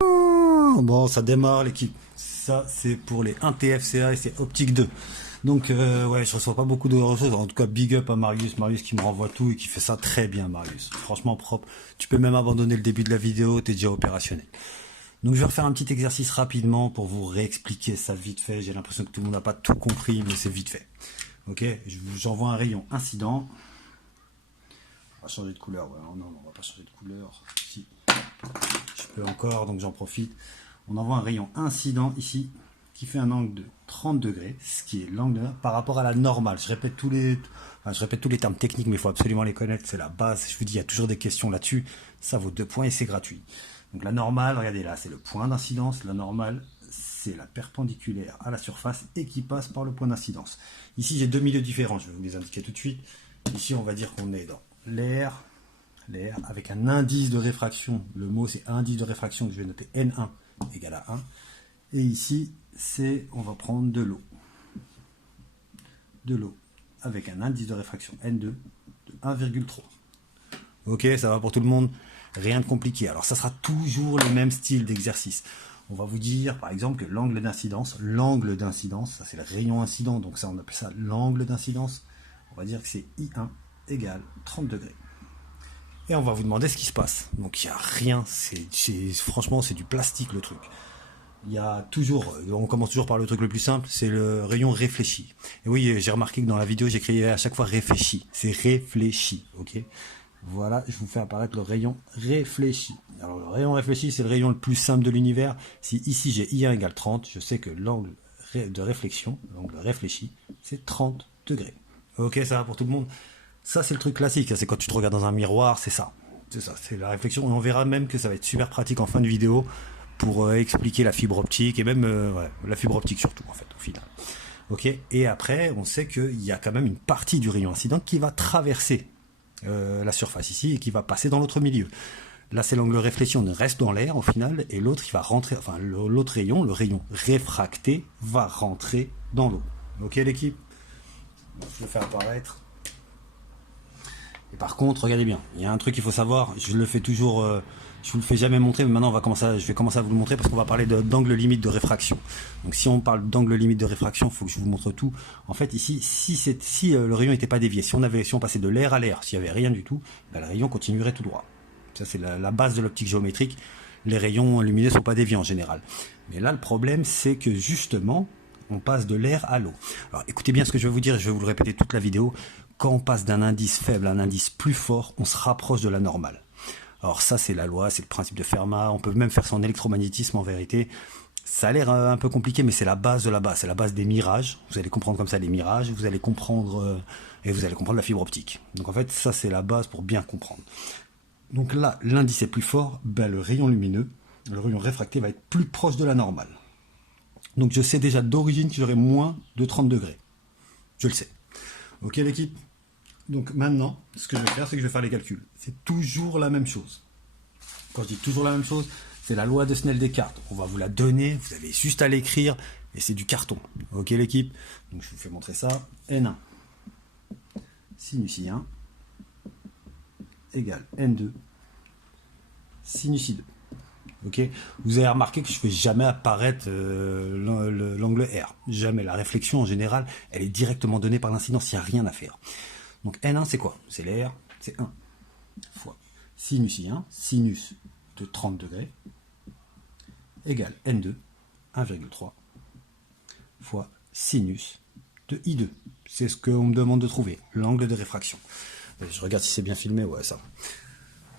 Bon, ça démarre l'équipe. Ça, c'est pour les 1TFCA et c'est Optique 2. Donc, ouais, je reçois pas beaucoup de choses. En tout cas, big up à Marius. Marius qui me renvoie tout et qui fait ça très bien, Marius. Franchement propre. Tu peux même abandonner le début de la vidéo, t'es déjà opérationnel. Donc, je vais refaire un petit exercice rapidement pour vous réexpliquer ça vite fait. J'ai l'impression que tout le monde n'a pas tout compris, mais c'est vite fait. Ok, j'envoie un rayon incident. On va changer de couleur. Ouais, non, on va pas changer de couleur. Si. Je peux encore, donc j'en profite. On envoie un rayon incident ici qui fait un angle de 30 degrés, ce qui est l'angle par rapport à la normale. Je répète tous les termes techniques, mais il faut absolument les connaître, c'est la base. Je vous dis, il y a toujours des questions là-dessus. Ça vaut 2 points et c'est gratuit. Donc la normale, regardez là, c'est le point d'incidence. La normale, c'est la perpendiculaire à la surface et qui passe par le point d'incidence. Ici, j'ai deux milieux différents, je vais vous les indiquer tout de suite. Ici, on va dire qu'on est dans l'air avec un indice de réfraction. Le mot, c'est indice de réfraction que je vais noter N1 égale à 1. Et ici, on va prendre de l'eau. De l'eau avec un indice de réfraction N2 de 1,3. Ok, ça va pour tout le monde? Rien de compliqué. Alors, ça sera toujours le même style d'exercice. On va vous dire, par exemple, que l'angle d'incidence, ça c'est le rayon incident, donc ça on appelle ça l'angle d'incidence. On va dire que c'est I1 égale 30 degrés. Et on va vous demander ce qui se passe. Donc il n'y a rien, franchement c'est du plastique le truc. Il y a toujours, on commence toujours par le truc le plus simple, c'est le rayon réfléchi. Et oui, j'ai remarqué que dans la vidéo j'écris à chaque fois réfléchi, c'est réfléchi, ok. Voilà, je vous fais apparaître le rayon réfléchi. Alors le rayon réfléchi, c'est le rayon le plus simple de l'univers. Si ici j'ai I1 égale 30, je sais que l'angle de réflexion, l'angle réfléchi, c'est 30 degrés. Ok, ça va pour tout le monde? Ça, c'est le truc classique, c'est quand tu te regardes dans un miroir, c'est ça. C'est ça, c'est la réflexion. Et on verra même que ça va être super pratique en fin de vidéo pour expliquer la fibre optique et même ouais, la fibre optique surtout, en fait, au final. Ok, et après, on sait qu'il y a quand même une partie du rayon incident qui va traverser la surface ici et qui va passer dans l'autre milieu. Là, c'est l'angle réfléchi, on reste dans l'air au final, et l'autre, il va rentrer, enfin, l'autre rayon, le rayon réfracté, va rentrer dans l'eau. Ok, l'équipe? Je vais faire apparaître. Et par contre, regardez bien, il y a un truc qu'il faut savoir, je le fais toujours, je vous le fais jamais montrer, mais maintenant je vais commencer à vous le montrer parce qu'on va parler d'angle limite de réfraction. Donc si on parle d'angle limite de réfraction, il faut que je vous montre tout. En fait ici, si le rayon n'était pas dévié, si on passait de l'air à l'air, s'il n'y avait rien du tout, ben, le rayon continuerait tout droit. Ça c'est la base de l'optique géométrique, les rayons lumineux ne sont pas déviés en général. Mais là le problème c'est que justement, on passe de l'air à l'eau. Alors écoutez bien ce que je vais vous dire, je vais vous le répéter toute la vidéo. Quand on passe d'un indice faible à un indice plus fort, on se rapproche de la normale. Alors ça c'est la loi, c'est le principe de Fermat, on peut même faire ça en électromagnétisme en vérité. Ça a l'air un peu compliqué, mais c'est la base de la base, c'est la base des mirages. Vous allez comprendre comme ça les mirages, vous allez comprendre et vous allez comprendre la fibre optique. Donc en fait ça c'est la base pour bien comprendre. Donc là l'indice est plus fort, ben, le rayon lumineux, le rayon réfracté va être plus proche de la normale. Donc je sais déjà d'origine que j'aurai moins de 30 degrés. Je le sais. Ok l'équipe? Donc maintenant, ce que je vais faire, c'est que je vais faire les calculs. C'est toujours la même chose. Quand je dis toujours la même chose, c'est la loi de Snell-Descartes. On va vous la donner, vous avez juste à l'écrire, et c'est du carton. Ok l'équipe? Donc je vous fais montrer ça. N1 sinus I1 égale N2 sinus I2. Ok, vous avez remarqué que je ne fais jamais apparaître l'angle R. Jamais. La réflexion en général, elle est directement donnée par l'incidence, il n'y a rien à faire. Donc N1 c'est quoi? C'est l'air, c'est 1 fois sinus I1, sinus de 30 degrés, égale N2, 1,3 fois sinus de I2. C'est ce qu'on me demande de trouver, l'angle de réfraction. Je regarde si c'est bien filmé, ouais ça va.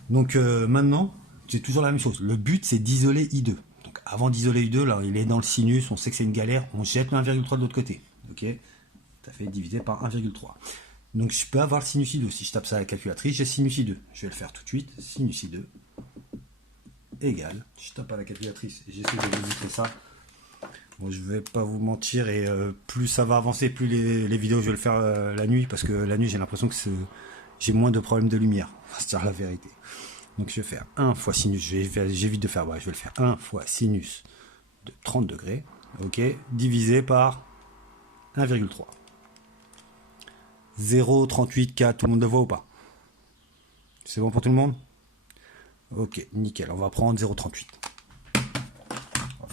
Donc maintenant, c'est toujours la même chose. Le but, c'est d'isoler I2. Donc, avant d'isoler I2, là, il est dans le sinus, on sait que c'est une galère, on jette le 1,3 de l'autre côté. Ok, ça fait divisé par 1,3. Donc, je peux avoir le sinus I2. Si je tape ça à la calculatrice, j'ai sinus I2. Je vais le faire tout de suite. Sinus I2 égale, je tape à la calculatrice et j'essaie de vous montrer ça. Bon, je vais pas vous mentir, et plus ça va avancer, plus les vidéos, je vais le faire la nuit, parce que la nuit, j'ai l'impression que j'ai moins de problèmes de lumière. C'est la vérité. Donc je vais faire 1 fois sinus, j'évite de faire, ouais, je vais le faire 1 fois sinus de 30 degrés, ok, divisé par 1,3. 0,38K, tout le monde le voit ou pas? C'est bon pour tout le monde? Ok, nickel, on va prendre 0,38.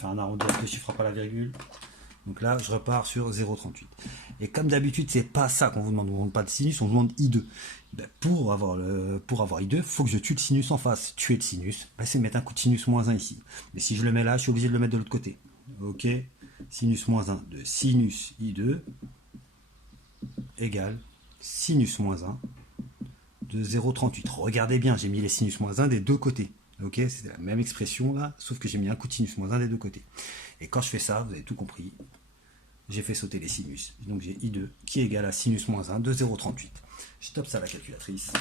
faire un arrondi que je chiffre pas la virgule. Donc là, je repars sur 0,38. Et comme d'habitude, c'est pas ça qu'on vous demande. On ne demande pas de sinus, on vous demande I2. Ben, pour avoir I2, il faut que je tue le sinus en face. Tuer le sinus, ben, c'est mettre un coup de sinus moins 1 ici. Mais si je le mets là, je suis obligé de le mettre de l'autre côté. Ok, sinus moins 1 de sinus I2 égale sinus moins 1 de 0,38. Regardez bien, j'ai mis les sinus moins 1 des deux côtés. Ok, c'est la même expression là, sauf que j'ai mis un coup de sinus moins 1 des deux côtés. Et quand je fais ça, vous avez tout compris, j'ai fait sauter les sinus. Donc j'ai I2 qui est égal à sinus moins 1 de 0,38. Je tape ça à la calculatrice.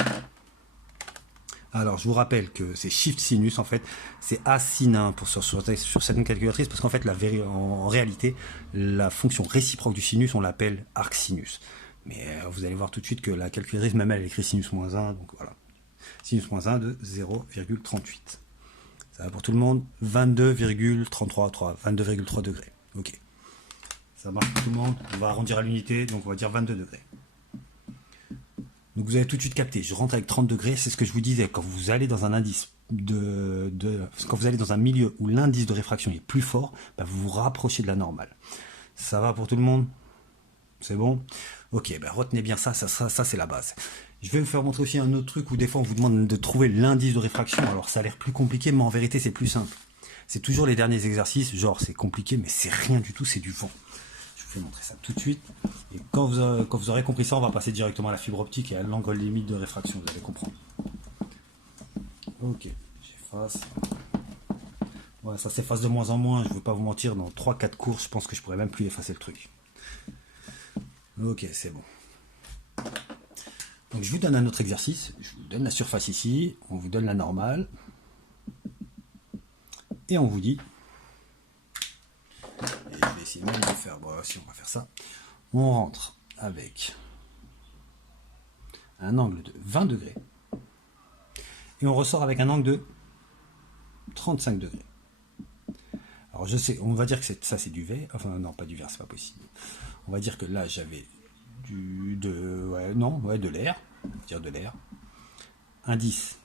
Alors je vous rappelle que c'est shift sinus, en fait, c'est A sin 1 sur cette calculatrice, parce qu'en fait, en réalité, la fonction réciproque du sinus, on l'appelle arc sinus. Mais vous allez voir tout de suite que la calculatrice, même elle écrit sinus moins 1, donc voilà. Sinus moins 1 de 0,38. Ça va pour tout le monde, 22,3 degrés. Ok. Ça marche pour tout le monde. On va arrondir à l'unité, donc on va dire 22 degrés. Donc vous avez tout de suite capté, je rentre avec 30 degrés, c'est ce que je vous disais, quand vous allez dans un indice quand vous allez dans un milieu où l'indice de réfraction est plus fort, bah vous vous rapprochez de la normale. Ça va pour tout le monde? C'est bon? Ok, ben retenez bien ça c'est la base. Je vais vous faire montrer aussi un autre truc où des fois on vous demande de trouver l'indice de réfraction. Alors ça a l'air plus compliqué, mais en vérité c'est plus simple. C'est toujours les derniers exercices, genre c'est compliqué, mais c'est rien du tout, c'est du vent. Je vous fais montrer ça tout de suite. Et quand vous aurez compris ça, on va passer directement à la fibre optique et à l'angle limite de réfraction, vous allez comprendre. Ok, j'efface. Ouais, ça s'efface de moins en moins, je ne veux pas vous mentir, dans 3-4 cours, je pense que je pourrais même plus effacer le truc. Ok, c'est bon. Donc je vous donne un autre exercice, je vous donne la surface ici, on vous donne la normale, et on vous dit, et je vais essayer même de faire, bon si on va faire ça, on rentre avec un angle de 20 degrés, et on ressort avec un angle de 35 degrés. Alors je sais, on va dire que ça c'est du verre, enfin non pas du verre, c'est pas possible. On va dire que là j'avais de l'air, dire de l'air, indice.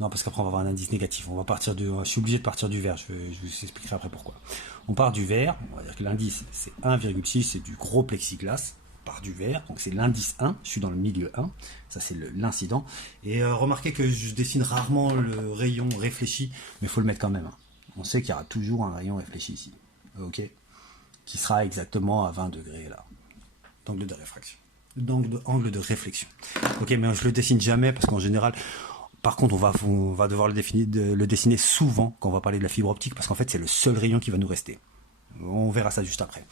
Non, parce qu'après on va avoir un indice négatif. On va partir je suis obligé de partir du verre. Je vous expliquerai après pourquoi. On part du verre. On va dire que l'indice c'est 1,6, c'est du gros plexiglas. On part du verre, donc c'est l'indice 1. Je suis dans le milieu 1. Ça c'est l'incident. Et remarquez que je dessine rarement le rayon réfléchi, mais il faut le mettre quand même. On sait qu'il y aura toujours un rayon réfléchi ici. Ok, qui sera exactement à 20 degrés là. D'angle de réfraction. Angle de réflexion. Ok, mais je le dessine jamais parce qu'en général, par contre, on va devoir le dessiner souvent quand on va parler de la fibre optique parce qu'en fait, c'est le seul rayon qui va nous rester. On verra ça juste après.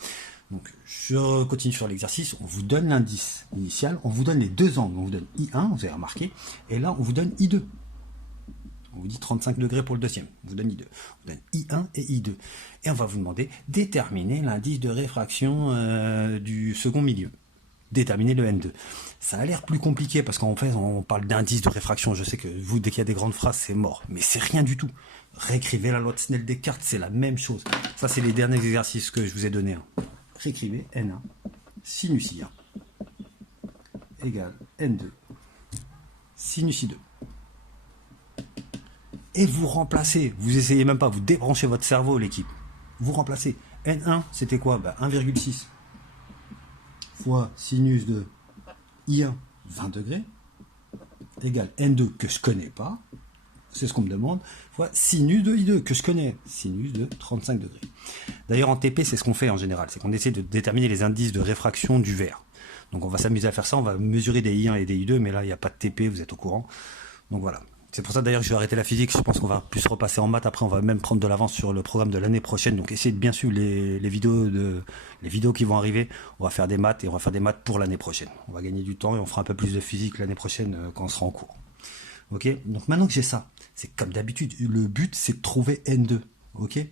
Donc, je continue sur l'exercice. On vous donne l'indice initial, on vous donne les deux angles. On vous donne I1, vous avez remarqué, et là, on vous donne I2. On vous dit 35 degrés pour le deuxième. On vous donne I2. On vous donne I1 et I2. Et on va vous demander déterminer l'indice de réfraction du second milieu. Déterminer le N2. Ça a l'air plus compliqué parce qu'en fait, on parle d'indice de réfraction. Je sais que vous, dès qu'il y a des grandes phrases, c'est mort. Mais c'est rien du tout. Réécrivez la loi de Snell-Descartes, c'est la même chose. Ça, c'est les derniers exercices que je vous ai donnés. Réécrivez N1 sinus I1 égale N2 sinus I2. Et vous remplacez, vous essayez même pas, vous débranchez votre cerveau, l'équipe. Vous remplacez. N1, c'était quoi? 1,6 fois sinus de I1, 20 degrés, égale N2, que je connais pas, c'est ce qu'on me demande, fois sinus de I2, que je connais, sinus de 35 degrés. D'ailleurs, en TP, c'est ce qu'on fait en général, c'est qu'on essaie de déterminer les indices de réfraction du verre. Donc on va s'amuser à faire ça, on va mesurer des I1 et des I2, mais là, il n'y a pas de TP, vous êtes au courant. Donc voilà. C'est pour ça d'ailleurs que je vais arrêter la physique, je pense qu'on va plus repasser en maths, après on va même prendre de l'avance sur le programme de l'année prochaine, donc essayez de bien suivre les vidéos qui vont arriver, on va faire des maths et on va faire des maths pour l'année prochaine. On va gagner du temps et on fera un peu plus de physique l'année prochaine quand on sera en cours. Ok, donc maintenant que j'ai ça, c'est comme d'habitude, le but c'est de trouver N2, ok.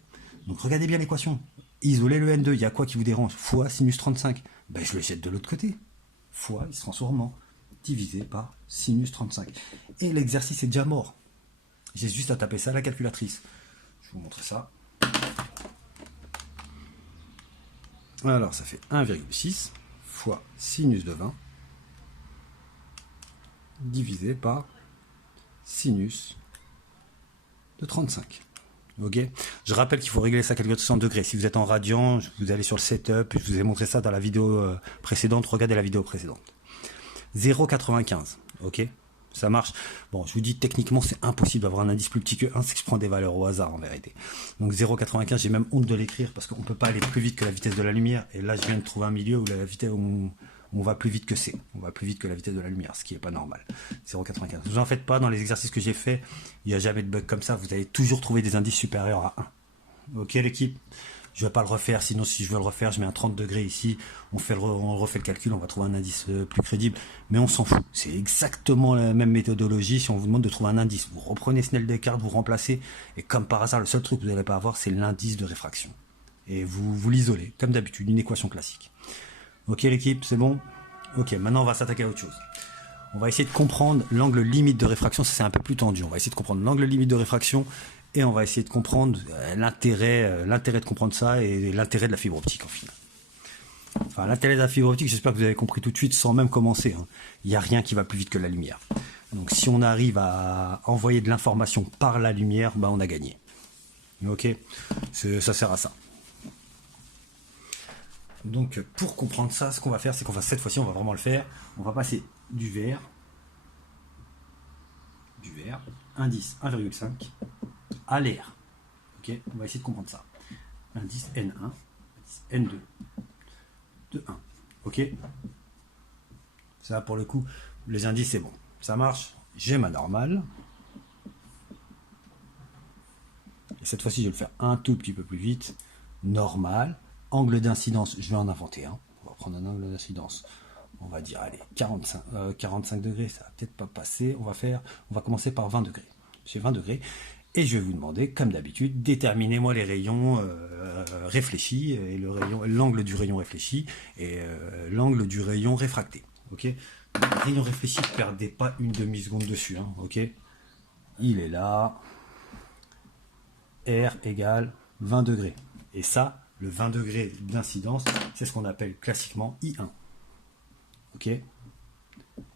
Donc regardez bien l'équation, isolez le N2, il y a quoi qui vous dérange? Fois sinus 35, je le jette de l'autre côté, fois, il se transforme en divisé par sinus 35. Et l'exercice est déjà mort. J'ai juste à taper ça à la calculatrice. Je vais vous montrer ça. Alors ça fait 1,6 fois sinus de 20 divisé par sinus de 35. Ok. Je rappelle qu'il faut régler sa calculation en degrés. Si vous êtes en radian, vous allez sur le setup. Je vous ai montré ça dans la vidéo précédente. Regardez la vidéo précédente. 0,95. Ok. Ça marche. Bon, je vous dis, techniquement, c'est impossible d'avoir un indice plus petit que 1, c'est que je prends des valeurs au hasard, en vérité. Donc 0,95, j'ai même honte de l'écrire parce qu'on ne peut pas aller plus vite que la vitesse de la lumière. Et là, je viens de trouver un milieu où la vitesse, on va plus vite que C. On va plus vite que la vitesse de la lumière, ce qui n'est pas normal. 0,95. Vous en faites pas, dans les exercices que j'ai fait, il n'y a jamais de bug comme ça. Vous allez toujours trouver des indices supérieurs à 1. Ok, l'équipe? Je ne vais pas le refaire, sinon si je veux le refaire, je mets un 30 degrés ici, on refait le calcul, on va trouver un indice plus crédible, mais on s'en fout. C'est exactement la même méthodologie si on vous demande de trouver un indice. Vous reprenez Snell Descartes, vous remplacez, et comme par hasard, le seul truc que vous n'allez pas avoir, c'est l'indice de réfraction. Et vous l'isolez, comme d'habitude, une équation classique. Ok l'équipe, c'est bon? Ok, maintenant on va s'attaquer à autre chose. On va essayer de comprendre l'angle limite de réfraction, ça c'est un peu plus tendu. On va essayer de comprendre l'angle limite de réfraction, et on va essayer de comprendre l'intérêt de comprendre ça et l'intérêt de la fibre optique en final. Enfin, l'intérêt de la fibre optique, j'espère que vous avez compris tout de suite sans même commencer. Hein. Il n'y a rien qui va plus vite que la lumière. Donc si on arrive à envoyer de l'information par la lumière, bah, on a gagné. Ok, ça sert à ça. Donc pour comprendre ça, ce qu'on va faire, c'est qu'on va cette fois-ci, on va vraiment le faire. On va passer du vert, indice 1,5. à l'air. Ok, on va essayer de comprendre ça. Indice N1, indice N2, de 1. Ok. Ça, pour le coup, les indices, c'est bon. Ça marche. J'ai ma normale. Et cette fois-ci, je vais le faire un tout petit peu plus vite. Normal. Angle d'incidence, je vais en inventer un. On va prendre un angle d'incidence. On va dire, allez, 45 degrés, ça va peut-être pas passer. On va commencer par 20 degrés. J'ai 20 degrés. Et je vais vous demander, comme d'habitude, déterminez-moi les rayons réfléchis, et l'angle du rayon réfléchi, et l'angle du rayon réfracté. Ok. Le rayon réfléchi, ne perdez pas une demi-seconde dessus. Hein, ok. Il est là. R égale 20 degrés. Et ça, le 20 degrés d'incidence, c'est ce qu'on appelle classiquement I1. Ok.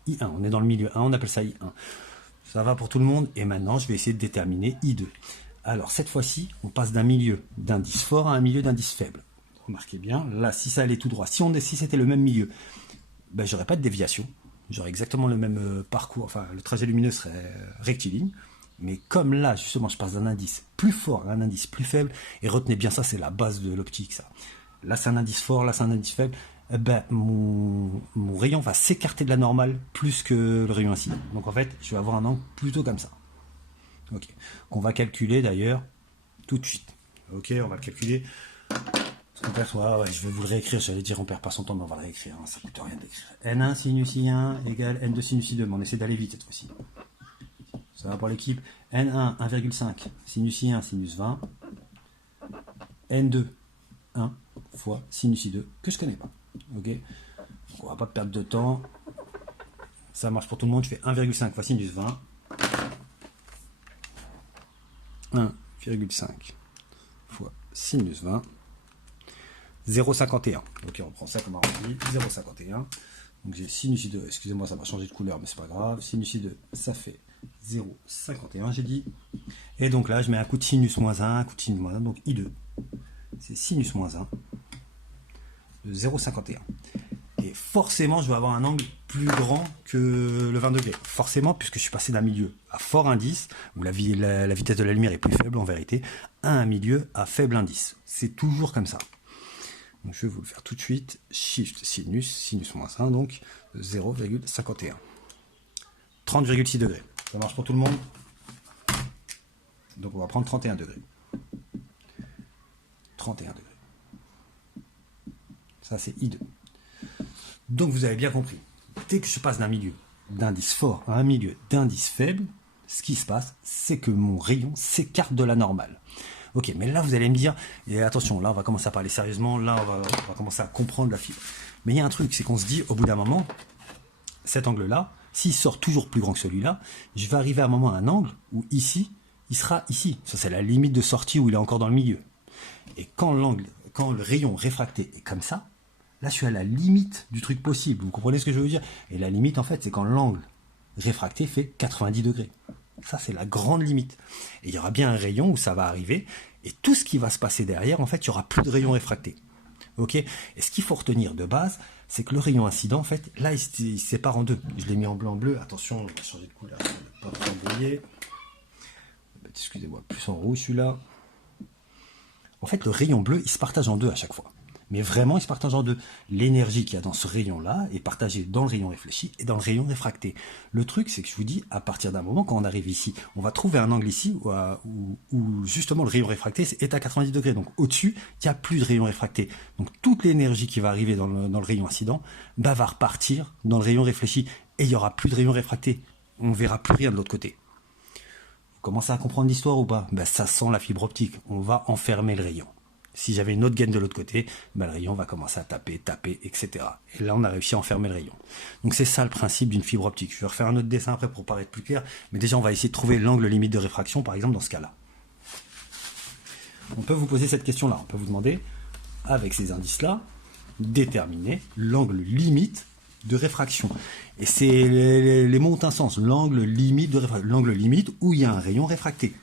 I1, on est dans le milieu 1, on appelle ça I1. Ça va pour tout le monde. Et maintenant, je vais essayer de déterminer I2. Alors, cette fois-ci, on passe d'un milieu d'indice fort à un milieu d'indice faible. Remarquez bien, là, si ça allait tout droit, si c'était le même milieu, ben, j'aurais pas de déviation. J'aurais exactement le même parcours, enfin, le trajet lumineux serait rectiligne. Mais comme là, justement, je passe d'un indice plus fort à un indice plus faible, et retenez bien ça, c'est la base de l'optique, ça. Là, c'est un indice fort, là, c'est un indice faible. Ben, mon rayon va s'écarter de la normale plus que le rayon incident. Donc en fait, je vais avoir un angle plutôt comme ça. Ok. Qu'on va calculer d'ailleurs tout de suite. Ok, on va le calculer. Ouais, je vais vous le réécrire, j'allais dire on perd pas son temps, mais on va le réécrire, hein, ça coûte rien d'écrire. N1 sinus I1 égale N2 sinus I2, mais on essaie d'aller vite cette fois-ci. Ça va pour l'équipe. N1, 1,5, sinus I1, sinus 20. N2, 1 fois sinus I2, que je connais pas. Ok, donc on va pas perdre de temps. Ça marche pour tout le monde. Je fais 1,5 fois sinus 20. 1,5 fois sinus 20. 0,51. Ok, on prend ça comme arrondi. 0,51. Donc j'ai sinus I2. Excusez-moi, ça va changer de couleur, mais c'est pas grave. Sinus I2, ça fait 0,51, j'ai dit. Et donc là, je mets un coup de sinus moins 1, un coup de sinus moins 1. Donc I2, c'est sinus moins 1. 0,51. Et forcément, je vais avoir un angle plus grand que le 20 degrés. Forcément, puisque je suis passé d'un milieu à fort indice, où la vitesse de la lumière est plus faible en vérité, à un milieu à faible indice. C'est toujours comme ça. Donc, je vais vous le faire tout de suite. Shift sinus moins 1, donc 0,51. 30,6 degrés. Ça marche pour tout le monde? Donc, on va prendre 31 degrés. 31 degrés. Ça, c'est I2. Donc, vous avez bien compris. Dès que je passe d'un milieu d'indice fort à un milieu d'indice faible, ce qui se passe, c'est que mon rayon s'écarte de la normale. Ok, mais là, vous allez me dire, et attention, là, on va commencer à parler sérieusement, là, on va commencer à comprendre la fibre. Mais il y a un truc, c'est qu'on se dit, au bout d'un moment, cet angle-là, s'il sort toujours plus grand que celui-là, je vais arriver à un moment à un angle où ici, il sera ici. Ça, c'est la limite de sortie où il est encore dans le milieu. Et quand le rayon réfracté est comme ça, là, je suis à la limite du truc possible. Vous comprenez ce que je veux dire? Et la limite, en fait, c'est quand l'angle réfracté fait 90 degrés. Ça, c'est la grande limite. Et il y aura bien un rayon où ça va arriver. Et tout ce qui va se passer derrière, en fait, il n'y aura plus de rayon réfracté. Ok. Et ce qu'il faut retenir de base, c'est que le rayon incident, en fait, là, il se sépare en deux. Je l'ai mis en blanc-bleu. Attention, on va changer de couleur pour ne pas vous embrouiller. Excusez-moi, plus en rouge celui-là. En fait, le rayon bleu, il se partage en deux à chaque fois. Mais vraiment, il se partage en deux. L'énergie qu'il y a dans ce rayon-là est partagée dans le rayon réfléchi et dans le rayon réfracté. Le truc, c'est que je vous dis, à partir d'un moment, quand on arrive ici, on va trouver un angle ici où justement le rayon réfracté est à 90 degrés. Donc au-dessus, il n'y a plus de rayon réfracté. Donc toute l'énergie qui va arriver dans le rayon incident va repartir dans le rayon réfléchi. Et il n'y aura plus de rayon réfracté. On ne verra plus rien de l'autre côté. Vous commencez à comprendre l'histoire ou pas? Ça sent la fibre optique. On va enfermer le rayon. Si j'avais une autre gaine de l'autre côté, le rayon va commencer à taper, etc. Et là, on a réussi à enfermer le rayon. Donc c'est ça le principe d'une fibre optique. Je vais refaire un autre dessin après pour paraître plus clair. Mais déjà, on va essayer de trouver l'angle limite de réfraction, par exemple, dans ce cas-là. On peut vous poser cette question-là. On peut vous demander, avec ces indices-là, déterminer l'angle limite de réfraction. Et c'est les mots ont un sens. L'angle limite de réfraction. L'angle limite où il y a un rayon réfracté.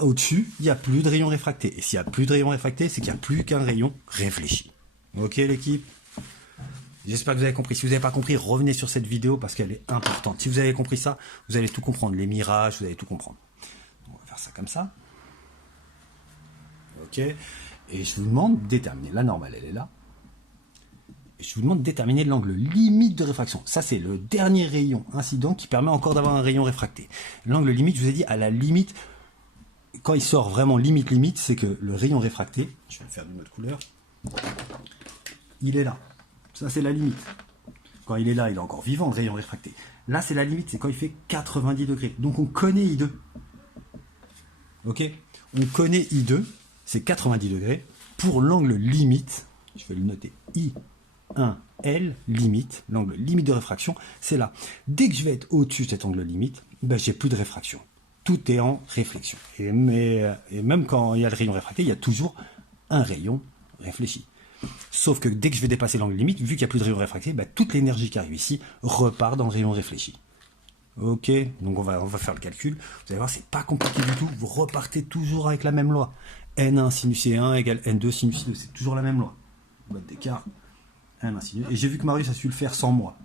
Au-dessus, il n'y a plus de rayon réfracté. Et s'il n'y a plus de rayon réfracté, c'est qu'il n'y a plus qu'un rayon réfléchi. Ok l'équipe? J'espère que vous avez compris. Si vous n'avez pas compris, revenez sur cette vidéo parce qu'elle est importante. Si vous avez compris ça, vous allez tout comprendre. Les mirages, vous allez tout comprendre. On va faire ça comme ça. Ok. Et je vous demande de déterminer. La normale, elle est là. Et je vous demande de déterminer l'angle limite de réfraction. Ça, c'est le dernier rayon incident qui permet encore d'avoir un rayon réfracté. L'angle limite, je vous ai dit, à la limite... Quand il sort vraiment limite, c'est que le rayon réfracté, je vais le faire d'une autre couleur, il est là. Ça, c'est la limite. Quand il est là, il est encore vivant, le rayon réfracté. Là, c'est la limite, c'est quand il fait 90 degrés. Donc, on connaît I2. Ok? On connaît I2, c'est 90 degrés. Pour l'angle limite, je vais le noter, I1L limite, l'angle limite de réfraction, c'est là. Dès que je vais être au-dessus de cet angle limite, j'ai plus de réfraction. Tout est en réflexion. Et même quand il y a le rayon réfracté, il y a toujours un rayon réfléchi. Sauf que dès que je vais dépasser l'angle limite, vu qu'il n'y a plus de rayon réfracté, toute l'énergie qui arrive ici repart dans le rayon réfléchi. Ok, donc on va faire le calcul. Vous allez voir, c'est pas compliqué du tout. Vous repartez toujours avec la même loi. N1 sinus I1 égale N2 sinus I2. C'est toujours la même loi. Loi d'écart, N1 sinus. Et j'ai vu que Marius a su le faire sans moi.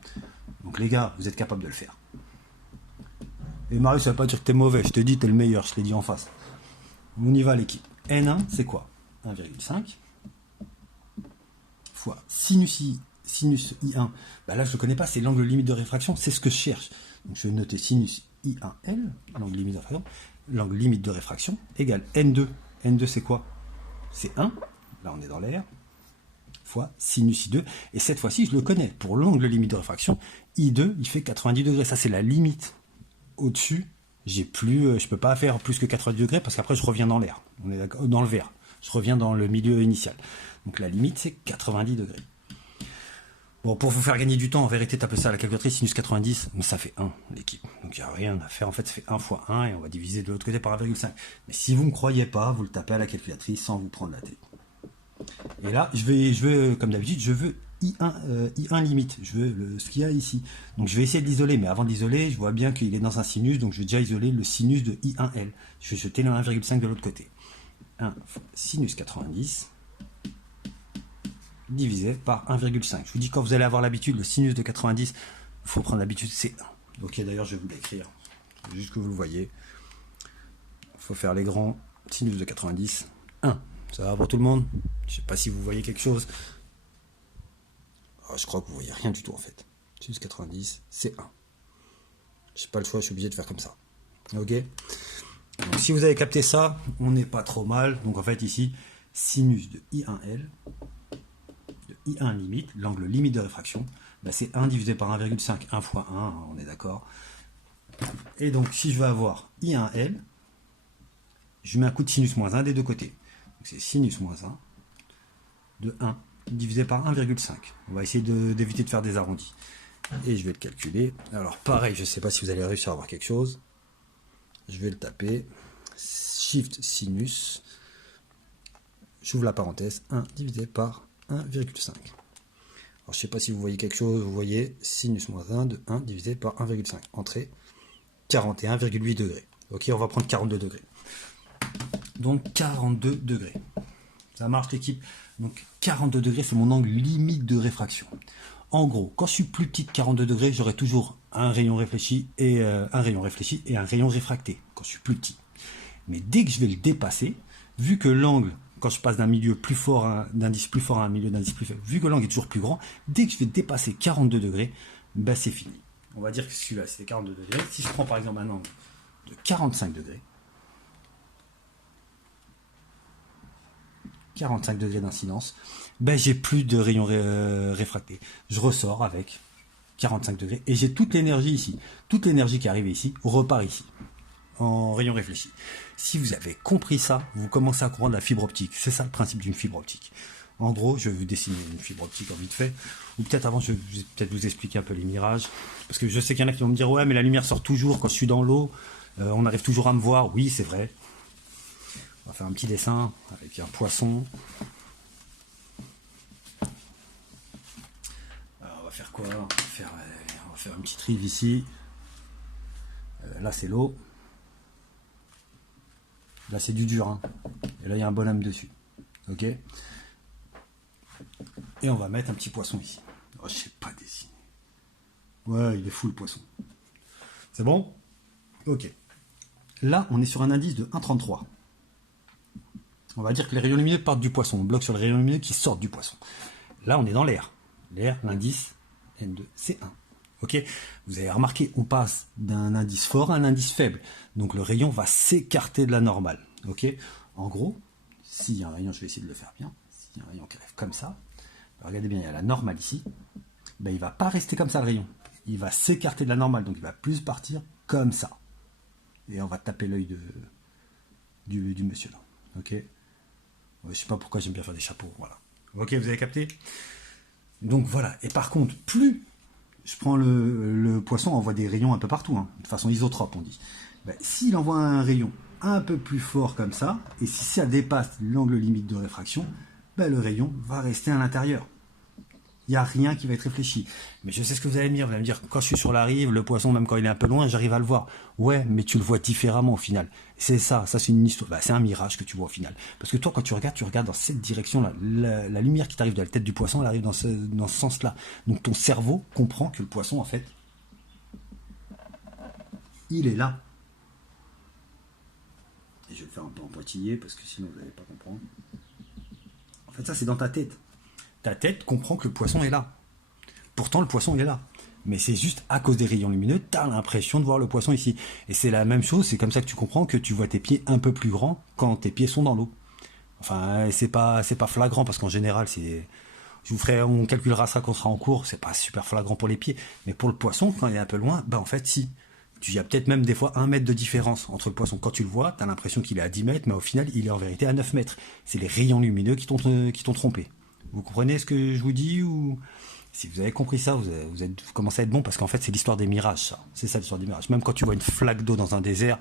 Donc les gars, vous êtes capables de le faire. Et Marius, ça ne veut pas dire que t'es mauvais, je te dis t'es le meilleur, je te l'ai dit en face. On y va l'équipe. N1, c'est quoi? 1,5 fois sinus I1. Là, je ne le connais pas, c'est l'angle limite de réfraction, c'est ce que je cherche. Donc, je vais noter sinus I1L, l'angle limite de réfraction, l'angle limite de réfraction, égale N2. N2, c'est quoi? C'est 1, là on est dans l'air, fois sinus I2. Et cette fois-ci, je le connais. Pour l'angle limite de réfraction, I2, il fait 90 degrés. Ça, c'est la limite. Au-dessus, je peux pas faire plus que 90 degrés parce qu'après je reviens dans l'air. On est d'accord, dans le vert. Je reviens dans le milieu initial. Donc la limite c'est 90 degrés. Bon, pour vous faire gagner du temps, en vérité, tapez ça à la calculatrice, sinus 90, mais ça fait 1 l'équipe. Donc il n'y a rien à faire. En fait, ça fait 1 fois 1 et on va diviser de l'autre côté par 1,5. Mais si vous ne me croyez pas, vous le tapez à la calculatrice sans vous prendre la tête. Et là, je veux comme d'habitude, je veux I1 limite, je veux ce qu'il y a ici. Donc je vais essayer de l'isoler, mais avant de l'isoler, je vois bien qu'il est dans un sinus, donc je vais déjà isoler le sinus de I1L. Je vais jeter le 1,5 de l'autre côté. 1 fois sinus 90 divisé par 1,5. Je vous dis, quand vous allez avoir l'habitude, le sinus de 90, il faut prendre l'habitude, c'est 1. Ok, d'ailleurs, je vais vous l'écrire, juste que vous le voyez. Il faut faire les grands sinus de 90, 1. Ça va pour tout le monde? Je ne sais pas si vous voyez quelque chose. Je crois que vous voyez rien du tout en fait. Sinus 90, c'est 1. Je n'ai pas le choix, je suis obligé de faire comme ça. Ok. Donc, si vous avez capté ça, on n'est pas trop mal. Donc en fait ici, sinus de I1L, de I1 limite, l'angle limite de réfraction, c'est 1 divisé par 1,5, 1 fois 1, on est d'accord. Et donc si je veux avoir I1L, je mets un coup de sinus moins 1 des deux côtés. Donc c'est sinus moins 1 de 1 divisé par 1,5. On va essayer d'éviter de faire des arrondis. Et je vais le calculer. Alors pareil, je ne sais pas si vous allez réussir à avoir quelque chose. Je vais le taper. Shift sinus. J'ouvre la parenthèse. 1 divisé par 1,5. Alors je ne sais pas si vous voyez quelque chose. Vous voyez sinus moins 1 de 1 divisé par 1,5. Entrée 41,8 degrés. Ok, on va prendre 42 degrés. Donc 42 degrés. Ça marche l'équipe. Donc 42 degrés, c'est mon angle limite de réfraction. En gros, quand je suis plus petit que 42 degrés, j'aurai toujours un rayon réfléchi et un rayon réfracté quand je suis plus petit. Mais dès que je vais le dépasser, vu que l'angle, quand je passe d'un milieu plus fort, d'indice plus fort à un milieu d'indice plus faible, vu que l'angle est toujours plus grand, dès que je vais dépasser 42 degrés, ben c'est fini. On va dire que celui-là, c'était 42 degrés. Si je prends par exemple un angle de 45 degrés, 45 degrés d'incidence, ben j'ai plus de rayon réfracté. Je ressors avec 45 degrés et j'ai toute l'énergie ici. Toute l'énergie qui arrive ici repart ici, en rayon réfléchi. Si vous avez compris ça, vous commencez à comprendre la fibre optique. C'est ça le principe d'une fibre optique. En gros, je vais vous dessiner une fibre optique en vite fait. Ou peut-être avant, je vais peut-être vous expliquer un peu les mirages. Parce que je sais qu'il y en a qui vont me dire, ouais, mais la lumière sort toujours quand je suis dans l'eau. On arrive toujours à me voir. Oui, c'est vrai. On va faire un petit dessin avec un poisson. Alors, on va faire quoi? On va faire une petite rive ici. Là, c'est l'eau. Là, c'est du dur. Hein. Et là, il y a un bonhomme dessus. Ok? Et on va mettre un petit poisson ici. Oh, je sais pas dessiner. Ouais, il est fou le poisson. C'est bon? Ok. Là, on est sur un indice de 1,33. On va dire que les rayons lumineux partent du poisson. On bloque sur les rayons lumineux qui sortent du poisson. Là, on est dans l'air. L'air, l'indice N2, c'est 1. Ok, vous avez remarqué, on passe d'un indice fort à un indice faible. Donc le rayon va s'écarter de la normale. Ok, en gros, s'il y a un rayon, je vais essayer de le faire bien. S'il y a un rayon qui arrive comme ça, regardez bien, il y a la normale ici. Ben, il ne va pas rester comme ça le rayon. Il va s'écarter de la normale, donc il va plus partir comme ça. Et on va taper l'œil du monsieur là. Ok, je sais pas pourquoi j'aime bien faire des chapeaux. Voilà. Ok, vous avez capté. Donc voilà. Et par contre, plus je prends le poisson, envoie des rayons un peu partout, hein, de façon isotrope, on dit. Ben, s'il envoie un rayon un peu plus fort comme ça, et si ça dépasse l'angle limite de réfraction, ben, le rayon va rester à l'intérieur. Il n'y a rien qui va être réfléchi. Mais je sais ce que vous allez me dire. Vous allez me dire, quand je suis sur la rive, le poisson, même quand il est un peu loin, j'arrive à le voir. Ouais, mais tu le vois différemment au final. C'est ça c'est une histoire. Bah, c'est un mirage que tu vois au final. Parce que toi, quand tu regardes dans cette direction-là. La lumière qui t'arrive de la tête du poisson, elle arrive dans ce sens-là. Donc ton cerveau comprend que le poisson, en fait, il est là. Et je vais le faire un peu en pointillé, parce que sinon vous n'allez pas comprendre. En fait, ça, c'est dans ta tête. Ta tête comprend que le poisson est là. Pourtant, le poisson, il est là. Mais c'est juste à cause des rayons lumineux, tu as l'impression de voir le poisson ici. Et c'est la même chose, c'est comme ça que tu comprends que tu vois tes pieds un peu plus grands quand tes pieds sont dans l'eau. Enfin, c'est pas flagrant, parce qu'en général, on calculera ça quand on sera en cours, c'est pas super flagrant pour les pieds. Mais pour le poisson, quand il est un peu loin, en fait, si. Il y a peut-être même des fois 1 mètre de différence entre le poisson. Quand tu le vois, tu as l'impression qu'il est à 10 mètres, mais au final, il est en vérité à 9 mètres. C'est les rayons lumineux qui t'ont trompé. Vous comprenez ce que je vous dis, ou si vous avez compris ça, vous commencez à être bon, parce qu'en fait, c'est l'histoire des mirages, ça. C'est ça l'histoire des mirages. Même quand tu vois une flaque d'eau dans un désert,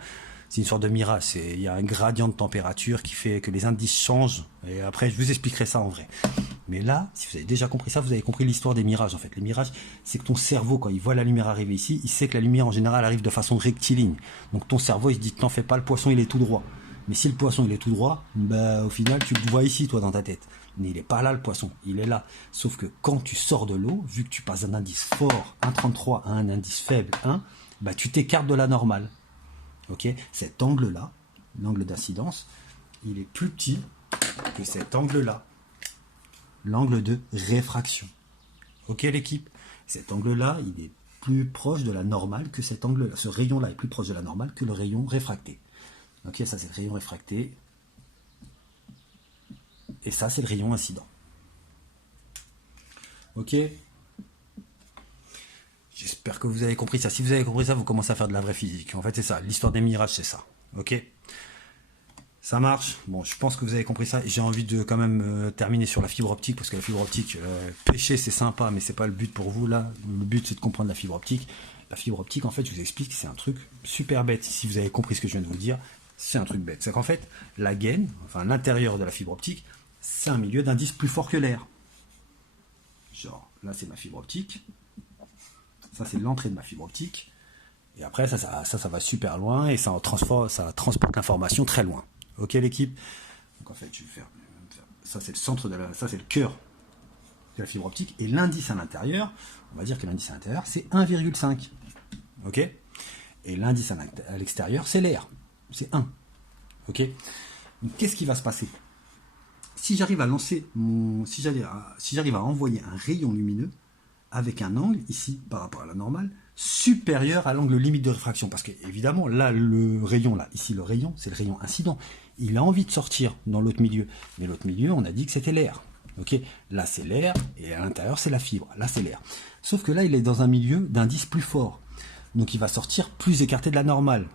c'est une sorte de mirage. Il y a un gradient de température qui fait que les indices changent. Et après, je vous expliquerai ça en vrai. Mais là, si vous avez déjà compris ça, vous avez compris l'histoire des mirages, en fait. Les mirages, c'est que ton cerveau, quand il voit la lumière arriver ici, il sait que la lumière, en général, arrive de façon rectiligne. Donc ton cerveau, il se dit, t'en fais pas, le poisson, il est tout droit. Mais si le poisson, il est tout droit, au final, tu le vois ici, toi, dans ta tête. Mais il n'est pas là, le poisson. Il est là. Sauf que quand tu sors de l'eau, vu que tu passes d'un indice fort, 1,33, à un indice faible, 1, tu t'écartes de la normale. Ok, cet angle-là, l'angle d'incidence, il est plus petit que cet angle-là, l'angle de réfraction. Ok, l'équipe, cet angle-là, il est plus proche de la normale que cet angle-là. Ce rayon-là est plus proche de la normale que le rayon réfracté. Ok, ça c'est le rayon réfracté. Et ça c'est le rayon incident. Ok. J'espère que vous avez compris ça. Si vous avez compris ça, vous commencez à faire de la vraie physique. En fait, c'est ça. L'histoire des mirages, c'est ça. Ok. Ça marche. Bon, je pense que vous avez compris ça. Et j'ai envie de quand même terminer sur la fibre optique, parce que la fibre optique, pêcher, c'est sympa, mais c'est pas le but pour vous là. Le but, c'est de comprendre la fibre optique. La fibre optique, en fait, je vous explique, c'est un truc super bête. Si vous avez compris ce que je viens de vous dire, c'est un truc bête. C'est qu'en fait, la gaine, enfin l'intérieur de la fibre optique, c'est un milieu d'indice plus fort que l'air. Genre, là, c'est ma fibre optique. Ça, c'est l'entrée de ma fibre optique. Et après, ça va super loin et ça transporte l'information très loin. Ok, l'équipe? Donc en fait, je vais faire ça, c'est le centre ça c'est le cœur de la fibre optique. Et l'indice à l'intérieur, on va dire que l'indice à l'intérieur, c'est 1,5. Ok? Et l'indice à l'extérieur, c'est l'air. C'est 1. Ok? Donc qu'est-ce qui va se passer? Si j'arrive à si j'arrive à envoyer un rayon lumineux avec un angle, ici, par rapport à la normale, supérieur à l'angle limite de réfraction. Parce que, évidemment, là, le rayon, là, ici, le rayon, c'est le rayon incident. Il a envie de sortir dans l'autre milieu. Mais l'autre milieu, on a dit que c'était l'air. Ok? Là, c'est l'air, et à l'intérieur, c'est la fibre. Là, c'est l'air. Sauf que là, il est dans un milieu d'indice plus fort. Donc, il va sortir plus écarté de la normale.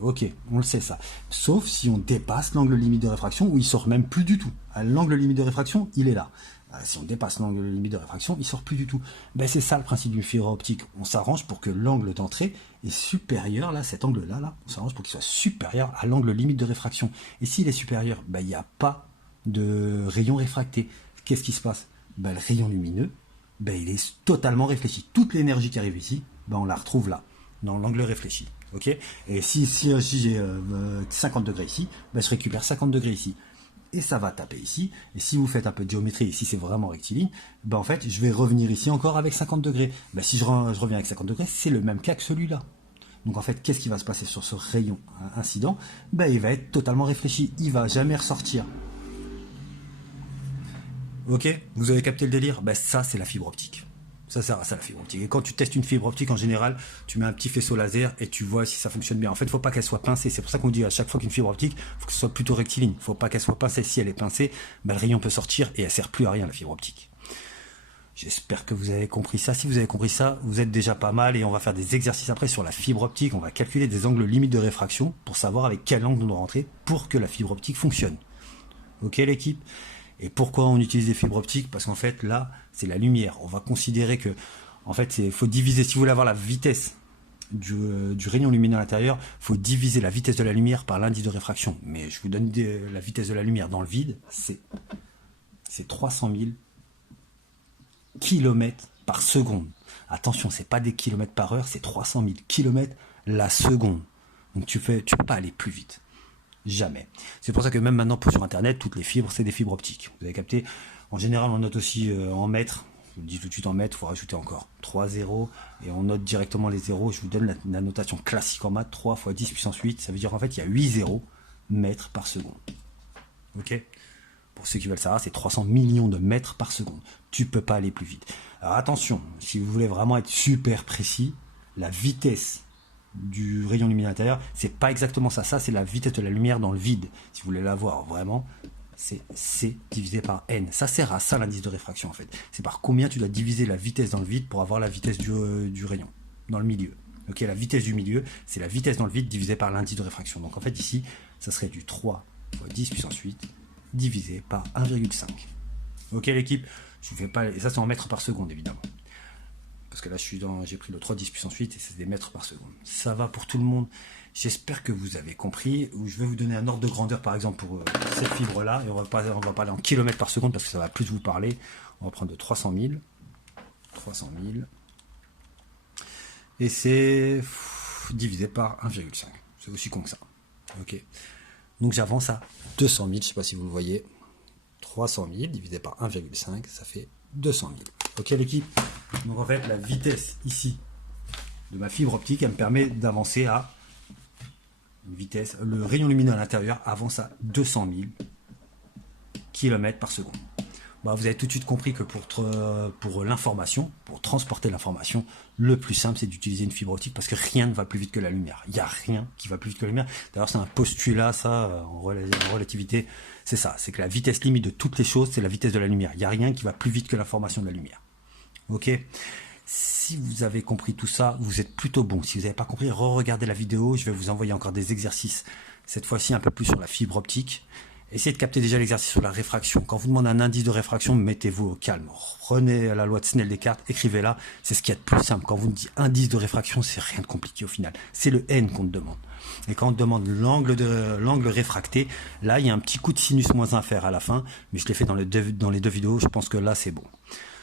Ok, on le sait ça. Sauf si on dépasse l'angle limite de réfraction, où il sort même plus du tout. L'angle limite de réfraction, il est là. Si on dépasse l'angle limite de réfraction, il sort plus du tout. Ben, c'est ça le principe d'une fibre optique. On s'arrange pour que l'angle d'entrée est supérieur, là, cet angle-là, là, on s'arrange pour qu'il soit supérieur à l'angle limite de réfraction. Et s'il est supérieur, ben, il n'y a pas de rayon réfracté. Qu'est-ce qui se passe? Ben, le rayon lumineux, ben, il est totalement réfléchi. Toute l'énergie qui arrive ici, ben, on la retrouve là, dans l'angle réfléchi. Okay, et si j'ai 50 degrés ici, ben je récupère 50 degrés ici. Et ça va taper ici. Et si vous faites un peu de géométrie, et si c'est vraiment rectiligne, ben en fait, je vais revenir ici encore avec 50 degrés. Ben si je reviens avec 50 degrés, c'est le même cas que celui-là. Donc en fait, qu'est-ce qui va se passer sur ce rayon incident? Ben il va être totalement réfléchi. Il va jamais ressortir. Ok, vous avez capté le délire? Ben ça, c'est la fibre optique. Ça sert à ça, la fibre optique. Et quand tu testes une fibre optique, en général, tu mets un petit faisceau laser et tu vois si ça fonctionne bien. En fait, il ne faut pas qu'elle soit pincée. C'est pour ça qu'on dit à chaque fois qu'une fibre optique, il faut que ce soit plutôt rectiligne. Il ne faut pas qu'elle soit pincée. Si elle est pincée, ben, le rayon peut sortir et elle ne sert plus à rien, la fibre optique. J'espère que vous avez compris ça. Si vous avez compris ça, vous êtes déjà pas mal et on va faire des exercices après sur la fibre optique. On va calculer des angles limites de réfraction pour savoir avec quel angle on doit rentrer pour que la fibre optique fonctionne. Ok, l'équipe? Et pourquoi on utilise des fibres optiques? Parce qu'en fait, là, c'est la lumière. On va considérer que, en fait, il faut diviser. Si vous voulez avoir la vitesse du rayon lumineux à l'intérieur, il faut diviser la vitesse de la lumière par l'indice de réfraction. Mais je vous donne la vitesse de la lumière dans le vide, c'est 300 000 km par seconde. Attention, c'est pas des kilomètres par heure, c'est 300 000 km la seconde. Donc tu peux pas aller plus vite. Jamais. C'est pour ça que même maintenant sur internet, toutes les fibres, c'est des fibres optiques. Vous avez capté? En général, on note aussi en mètres. Je vous le dis tout de suite en mètres, il faut rajouter encore 3 zéros. Et on note directement les zéros. Je vous donne la notation classique en maths, 3 fois 10 puissance 8. Ça veut dire qu'en fait, il y a 8 zéros mètres par seconde. Ok? Pour ceux qui veulent savoir, c'est 300 millions de mètres par seconde. Tu peux pas aller plus vite. Alors attention, si vous voulez vraiment être super précis, la vitesse du rayon lumineux intérieur, c'est pas exactement ça. Ça, c'est la vitesse de la lumière dans le vide. Si vous voulez la voir vraiment, c'est C divisé par N. Ça sert à ça l'indice de réfraction en fait. C'est par combien tu dois diviser la vitesse dans le vide pour avoir la vitesse du rayon dans le milieu. Ok, la vitesse du milieu, c'est la vitesse dans le vide divisée par l'indice de réfraction. Donc en fait ici, ça serait du 3 fois 10 puissance 8 divisé par 1,5. Ok l'équipe, je fais pas, et ça c'est en mètres par seconde évidemment. Parce que là, j'ai pris le 3 10 puissance 8 et c'est des mètres par seconde. Ça va pour tout le monde. J'espère que vous avez compris. Je vais vous donner un ordre de grandeur, par exemple, pour cette fibre-là. Et on va pas aller en kilomètres par seconde parce que ça va plus vous parler. On va prendre de 300 000. 300 000. Et c'est divisé par 1,5. C'est aussi con que ça. Ok. Donc j'avance à 200 000. Je ne sais pas si vous le voyez. 300 000 divisé par 1,5, ça fait 200 000. Ok l'équipe? Donc en fait la vitesse ici de ma fibre optique, elle me permet d'avancer à une vitesse, le rayon lumineux à l'intérieur avance à 200 000 km par seconde. Bah, vous avez tout de suite compris que pour l'information, pour transporter l'information, le plus simple c'est d'utiliser une fibre optique parce que rien ne va plus vite que la lumière. Il n'y a rien qui va plus vite que la lumière. D'ailleurs c'est un postulat ça en relativité, c'est ça, c'est que la vitesse limite de toutes les choses c'est la vitesse de la lumière. Il n'y a rien qui va plus vite que l'information de la lumière. Ok? Si vous avez compris tout ça, vous êtes plutôt bon. Si vous n'avez pas compris, re-regardez la vidéo. Je vais vous envoyer encore des exercices, cette fois-ci un peu plus sur la fibre optique. Essayez de capter déjà l'exercice sur la réfraction. Quand vous demandez un indice de réfraction, mettez-vous au calme. Prenez la loi de Snell-Descartes, écrivez-la. C'est ce qu'il y a de plus simple. Quand vous me dites indice de réfraction, c'est rien de compliqué au final. C'est le N qu'on te demande. Et quand on te demande l'angle réfracté, là, il y a un petit coup de sinus moins 1 à faire à la fin. Mais je l'ai fait dans les deux vidéos. Je pense que là, c'est bon.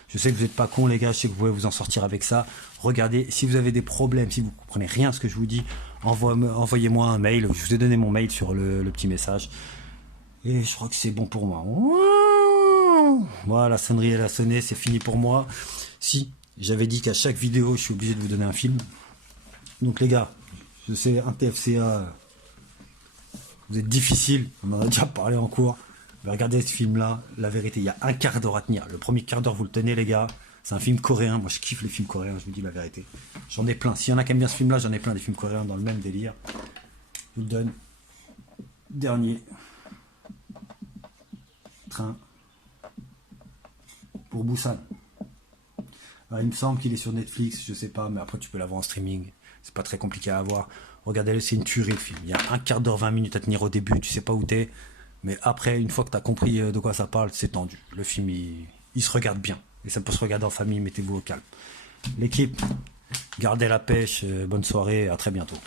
Je sais que vous n'êtes pas cons, les gars. Je sais que vous pouvez vous en sortir avec ça. Regardez, si vous avez des problèmes, si vous comprenez rien à ce que je vous dis, envoyez-moi un mail. Je vous ai donné mon mail sur le petit message. Et je crois que c'est bon pour moi. Voilà, la sonnerie, elle a sonné. C'est fini pour moi. Si, j'avais dit qu'à chaque vidéo, je suis obligé de vous donner un film. Donc, les gars, je sais, un TFCA, vous êtes difficile. On en a déjà parlé en cours. Mais regardez ce film-là, la vérité, il y a un quart d'heure à tenir. Le premier quart d'heure, vous le tenez, les gars. C'est un film coréen. Moi, je kiffe les films coréens, je vous dis la vérité. J'en ai plein. S'il y en a qui aiment bien ce film-là, j'en ai plein des films coréens dans le même délire. Je vous le donne. Dernier. Train. Pour Busan. Alors, il me semble qu'il est sur Netflix, je sais pas, mais après, tu peux l'avoir en streaming. C'est pas très compliqué à avoir. Regardez-le, c'est une tuerie, le film. Il y a un quart d'heure, 20 minutes à tenir au début. Tu sais pas où t'es. Mais après, une fois que tu as compris de quoi ça parle, c'est tendu. Le film, il se regarde bien. Et ça peut se regarder en famille, mettez-vous au calme. L'équipe, gardez la pêche, bonne soirée, à très bientôt.